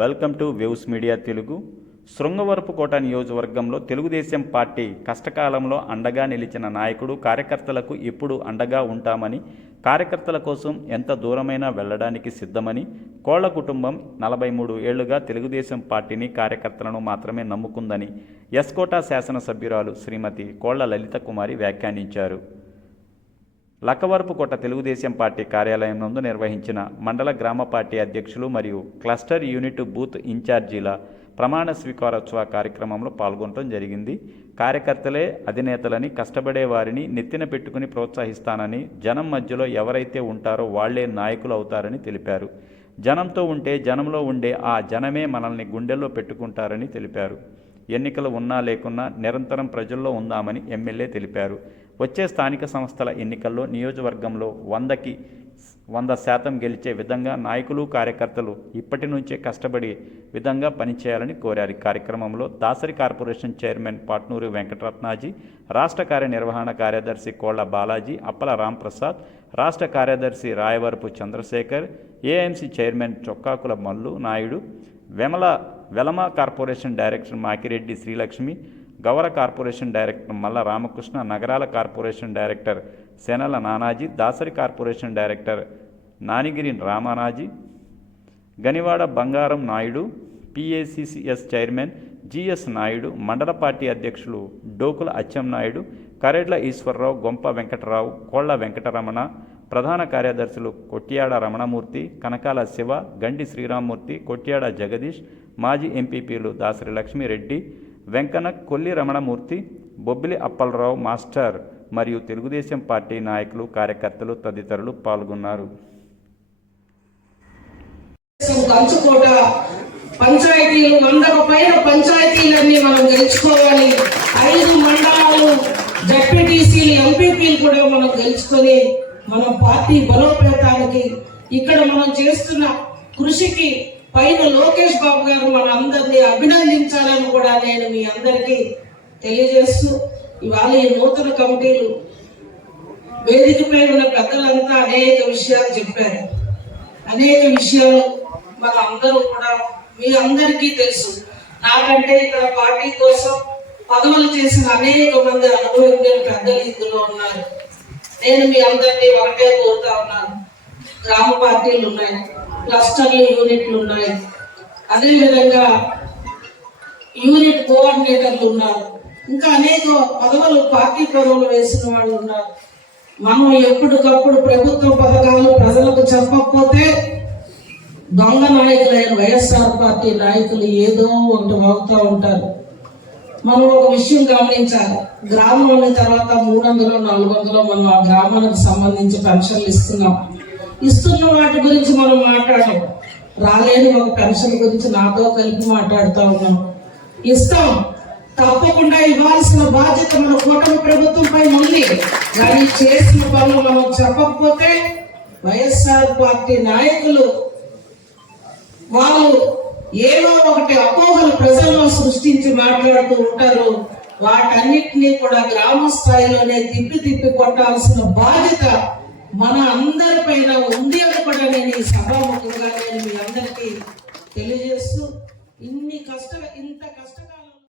Welcome to waves media Telugu. Srungavarapukota నియోజకవర్గంలో Telugu Desam party కష్టకాలంలో అండగా నిలిచిన నాయకుడు కార్యకర్తలకు ఇప్పుడు అండగా ఉంటామని కార్యకర్తల కోసం ఎంత దూరమైనా వెళ్ళడానికి సిద్ధమని కోళ్ళ కుటుంబం నలభై మూడు ఏళ్ళుగా తెలుగుదేశం పార్టీని కార్యకర్తలను మాత్రమే నమ్ముకుందని ఎస్కోటా శాసనసభ్యురాలు శ్రీమతి కోళ్ళ లలిత కుమారి వ్యాఖ్యానించారు. లక్కవరపుకోట తెలుగుదేశం పార్టీ కార్యాలయం నందు నిర్వహించిన మండల గ్రామ పార్టీ అధ్యక్షులు మరియు క్లస్టర్ యూనిట్ బూత్ ఇన్ఛార్జీల ప్రమాణ స్వీకారోత్సవ కార్యక్రమంలో పాల్గొనడం జరిగింది. కార్యకర్తలే అధినేతలని కష్టపడే వారిని నెత్తిన పెట్టుకుని ప్రోత్సహిస్తానని జనం మధ్యలో ఎవరైతే ఉంటారో వాళ్ళే నాయకులు అవుతారని తెలిపారు. జనంతో ఉంటే జనంలో ఉండే ఆ జనమే మనల్ని గుండెల్లో పెట్టుకుంటారని తెలిపారు. ఎన్నికలు ఉన్నా లేకున్నా నిరంతరం ప్రజల్లో ఉందామని ఎమ్మెల్యే తెలిపారు. వచ్చే స్థానిక సంస్థల ఎన్నికల్లో నియోజకవర్గంలో వందకి వంద శాతం గెలిచే విధంగా నాయకులు కార్యకర్తలు ఇప్పటి నుంచే కష్టపడి విధంగా పనిచేయాలని కోరారు. కార్యక్రమంలో దాసరి కార్పొరేషన్ చైర్మన్ పాట్నూరు వెంకటరత్నాజీ రాష్ట్ర కార్యనిర్వహణ కార్యదర్శి కోళ్ళ బాలాజీ అప్పల రాంప్రసాద్ రాష్ట్ర కార్యదర్శి Rayavarapu Chandrasekhar AMC chairman Chokkakula Mallu Naidu Vemala Velama corporation director Makireddy Srilakshmi Gaura corporation director Malla Ramakrishna Nagarala corporation director Sanala Nanaji Dasari corporation director Nanigiri Ramanaji Ganivada Bangaram Naidu PACCS chairman G Naidu మండల party అధ్యక్షులు డోకుల అచ్చెంనాయుడు కరేడ్ల ఈశ్వరరావు గొంప వెంకటరావు కోళ్ళ వెంకటరమణ ప్రధాన కార్యదర్శులు కొట్యాడ రమణమూర్తి కనకాల శివ గండి శ్రీరామ్మూర్తి కొట్యాడ జగదీష్ మాజీ ఎంపీపీలు Dasari Lakshmireddy Venkanna Kolli Ramanamurthy Bobbili Appalarao master మరియు Telugu Desam party నాయకులు కార్యకర్తలు తదితరులు పాల్గొన్నారు. కంచుకోట పంచాయతీలు వందకు పైన పంచాయతీలన్నీ మనం గెలుచుకోవాలి. ఐదు మండలాలు జడ్పీటీసీలు ఎంపీపీలు కూడా మనం గెలుచుకొని మన పార్టీ బలోపేతానికి ఇక్కడ మనం చేస్తున్న కృషికి పైన లోకేష్ బాబు గారు మన అందరినీ అభినందించాలని కూడా నేను మీ అందరికీ తెలియజేస్తూ ఇవాళ ఈ నూతన కమిటీలు వేదికపై ఉన్న పెద్దలంతా అనేక విషయాలు చెప్పారు. అనేక విషయాలు మన అందరూ కూడా మీ అందరికీ తెలుసు. నాకంటే ఇక్కడ పార్టీ కోసం పదవులు చేసిన అనేక మంది అనుభవజ్ఞులు పెద్దలు ఇందులో ఉన్నారు. నేను మీ అందరినీ ఒకటే కోరుతా ఉన్నాను. గ్రామ పార్టీలు ఉన్నాయి. క్లస్టర్లు యూనిట్లు ఉన్నాయి. అదేవిధంగా యూనిట్ కోఆర్డినేటర్లు ఉన్నారు. ఇంకా అనేక పదవులు పార్టీ పదవులు వేసిన వాళ్ళు ఉన్నారు. మనం ఎప్పటికప్పుడు ప్రభుత్వ పథకాలు ప్రజలకు చెప్పకపోతే దొంగ నాయకులైన వైఎస్ఆర్ పార్టీ నాయకులు ఏదో ఒకటి వాగుతూ ఉంటారు. మనం ఒక విషయం గమనించాలి. గ్రామంలోని తర్వాత మూడు వందలు నాలుగు వందలు మనం ఆ గ్రామానికి సంబంధించి పెన్షన్లు ఇస్తున్నాం. ఇస్తున్న వాటి గురించి మనం మాట్లాడాం రాలేని ఒక పెన్షన్ గురించి నాతో కలిపి మాట్లాడుతూ ఉన్నాం. ఇస్తాం. తప్పకుండా ఇవ్వాల్సిన బాధ్యత మన కూటమి ప్రభుత్వంపై ఉంది. కానీ చేసిన పనులు మనం చెప్పకపోతే వైఎస్ఆర్ పార్టీ నాయకులు వాళ్ళు ఏదో ఒకటి అపోహలు ప్రజల్లో సృష్టించి మాట్లాడుతూ ఉంటారు. వాటన్నిటినీ కూడా గ్రామ స్థాయిలోనే తిప్పి తిప్పి కొట్టాల్సిన బాధ్యత మన అందరిపైన